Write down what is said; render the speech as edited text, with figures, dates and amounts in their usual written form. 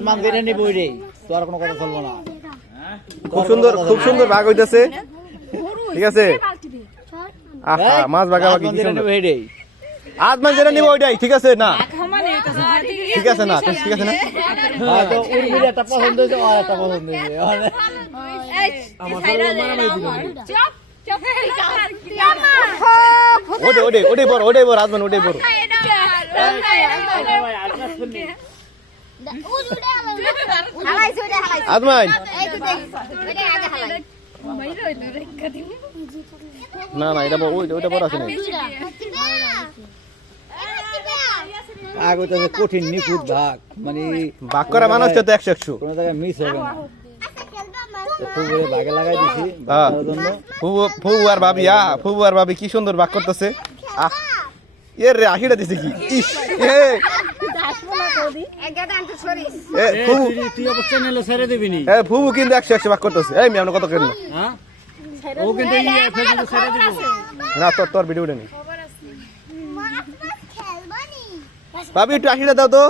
Ajman যেটা নিব ওই রে তো আর কোনো কথা চলবো না। খুব সুন্দর ভাগ হইতেছে, ঠিক আছে। আহা মাছ ভাগাভাগি কি সুন্দর। আজমান যেটা নিব ওইটাই, ঠিক আছে না? ঠিক আছে না? ঠিক আছে না? হয়তো উর্মির একটা পছন্দ হয়েছে, আর একটা পছন্দ হয়েছে। ওটাই বড় আজমান, ওটাই বড়। আজমান না না, এটা ওইটা বড় আছে না। আগে তো কঠিন নিখুঁত ভাগ, মানে ভাগ করা মানুষ তো 100 কোনো জায়গায় মিস হবে না। ভাগে লাগাই দিছি জন্য। ফুবু আর ভাবি কি সুন্দর ভাগ করতেছে। আহ এর রে আশিটা দিছে কি। ইস তুই অবশ্যই নিলে ছেড়ে দিবি নি। ফুবু কিন্তু 100 ভাগ করতেছে। এই মেয়ে কত কিনলো? হ্যাঁ ও কিন্তু ছেড়ে দিব না, তোর ভিডিও নেই ভাবি, একটু 80টা দাও তো।